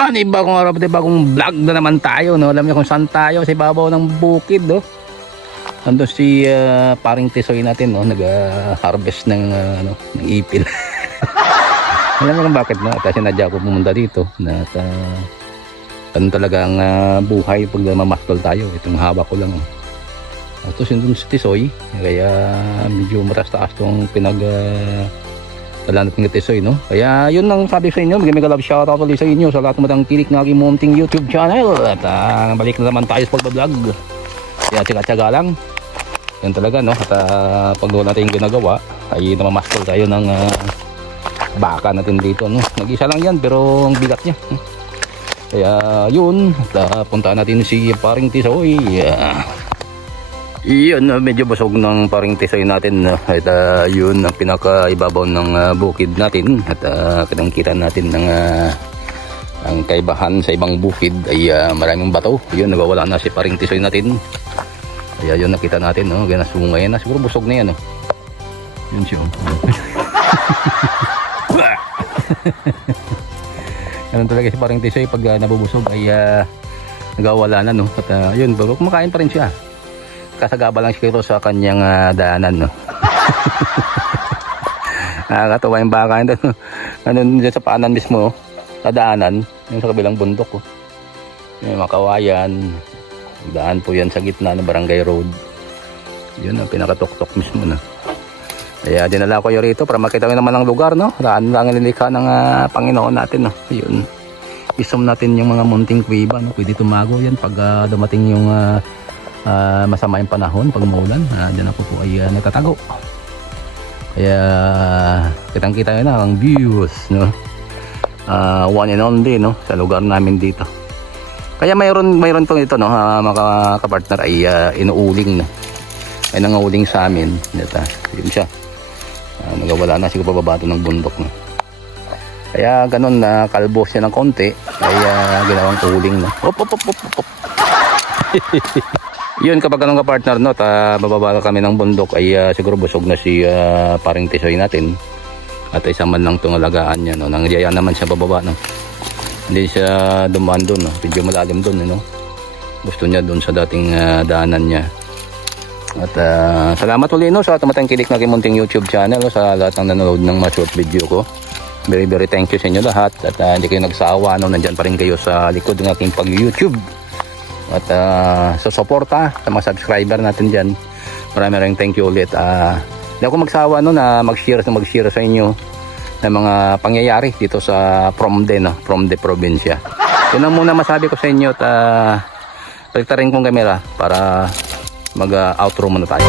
Bagong araw, bagong vlog na naman tayo, no? Alam niyo kung saan tayo, sa ibabaw ng bukid, no? Nandun si paring Tisoy natin, no? Nag-harvest ng ipil. Alam niyo kung bakit, no? Kasi sinadya ko pumunta dito na ganun talaga ang buhay pag mamastol tayo. Itong hawak ko lang. Ito sindun si Tisoy, kaya medyo matas-taas itong dala natin kay Tisoy, no? Kaya yun ang sabi sa inyo, mag-mega love shoutout ulit sa inyo sa lahat ng matangkilik na aking munting YouTube channel. At balik na naman tayo sa pagbablog. Kaya tsaga-tsaga lang. Yan talaga, no? At pag wala natin ginagawa ay namamaskol tayo ng baka natin dito, no? Nag-isa lang yan pero ang bigat niya. Kaya yun, puntaan natin si paring Tisoy. Yun, medyo busog ng paring Tisoy natin. At yun ang pinakaibabaw ng bukid natin. At kitang-kita natin ng ang kaibahan sa ibang bukid ay maraming bato. Yun, nagwawala na si paring Tisoy natin. Kaya yun nakita natin, no? Kaya nasungay na. Siguro busog na yan, no? Yun siya. Ganun talaga si paring Tisoy pag nabubusog ay nagwawala na, no? At yun, pero kumakain pa rin siya. Kasagaba lang siguro sa kanyang daanan, no? Nakakatawa yung baka no? Ano dyan sa paanan mismo, sa daanan yung sa kabilang bundok, oh. Yung mga kawayan, daan po yan sa gitna ng barangay road. Yun ang pinakatok-tok mismo, no? Kaya dinala ko yun rito para makita ko naman ang lugar, no? Daan lang nilikha ng Panginoon natin, no? Yun, isom natin yung mga munting kuiba, no? Pwede tumago yan pag dumating yung masama yung panahon pag umulan. Diyan ako po ay nagtatago. Kaya kitang kita nyo na ang views, no? One and only, no? Sa lugar namin dito. Kaya mayroon po ito, no? Mga kapartner ay inuuling, no? Ay nanguuling sa amin. Yun siya. Nagawala na siguro pababato ng bundok, no? Kaya ganun na kalbo siya ng konti. Kaya ginawang uling, no? Op. Yun, kapag anong kapartner, no, bababa kami ng bundok ay siguro busog na si paring Tisoy natin. At isa man lang itong alagaan niya, no. Nangyayaan naman siya bababa, no. Hindi siya dumaan doon, no. Medyo malalim doon, no. Gusto niya doon sa dating daanan niya. At salamat ulit, no, sa tumatangkilik na munting YouTube channel, no, sa lahat ng nanonood ng mga short video ko. Very thank you sa inyo lahat. At hindi kayo nagsawa, no. Nandyan pa rin kayo sa likod ng aking pag-YouTube. At sa suporta sa mga subscriber natin dyan, maraming thank you ulit. Hindi ako magsawa, no, na mag-share sa inyo ng mga pangyayari dito sa from the probinsya. Yun ang muna masabi ko sa inyo. At paligta rin kong kamera para mag-outro muna tayo.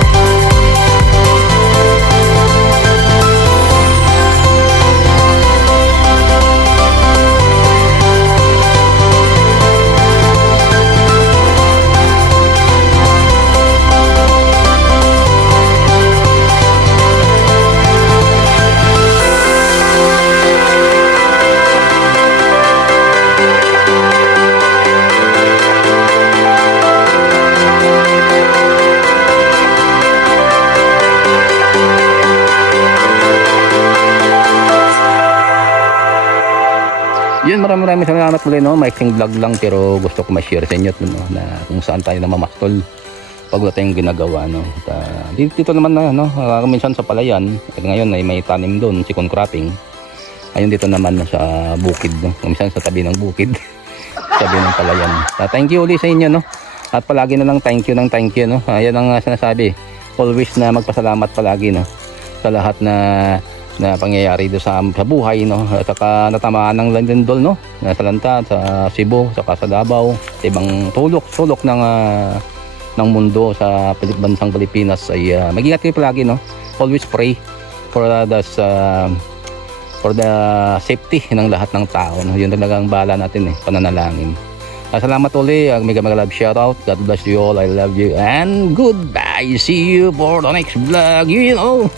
Yun, maraming salamat ulit, no? Maiksing vlog lang pero gusto ko ma-share sa inyo, no? Na kung saan tayo namamastol pag wala tayong ginagawa, no? At, dito naman na, no? Minsan sa palayan, at ngayon ay may tanim doon, chicken cropping. Ayun dito naman sa bukid, no? Minsan sa tabi ng bukid, tabi ng palayan. Thank you ulit sa inyo, no? At palagi na lang thank you, no? Ayan ang sinasabi, always na magpasalamat palagi, no? Sa lahat na pangyayari do sa buhay, no? At saka natamaan ng lindol, no? Sa Lanta, sa Cebu, saka sa Davao, sa ibang sulok ng mundo sa bansang Pilipinas ay mag-ingat kayo palagi, no? Always pray for the safety ng lahat ng tao, no? Yun talagang bahala natin, pananalangin. Salamat ulit, mega love shoutout. God bless you all, I love you and goodbye. See you for the next vlog, you know.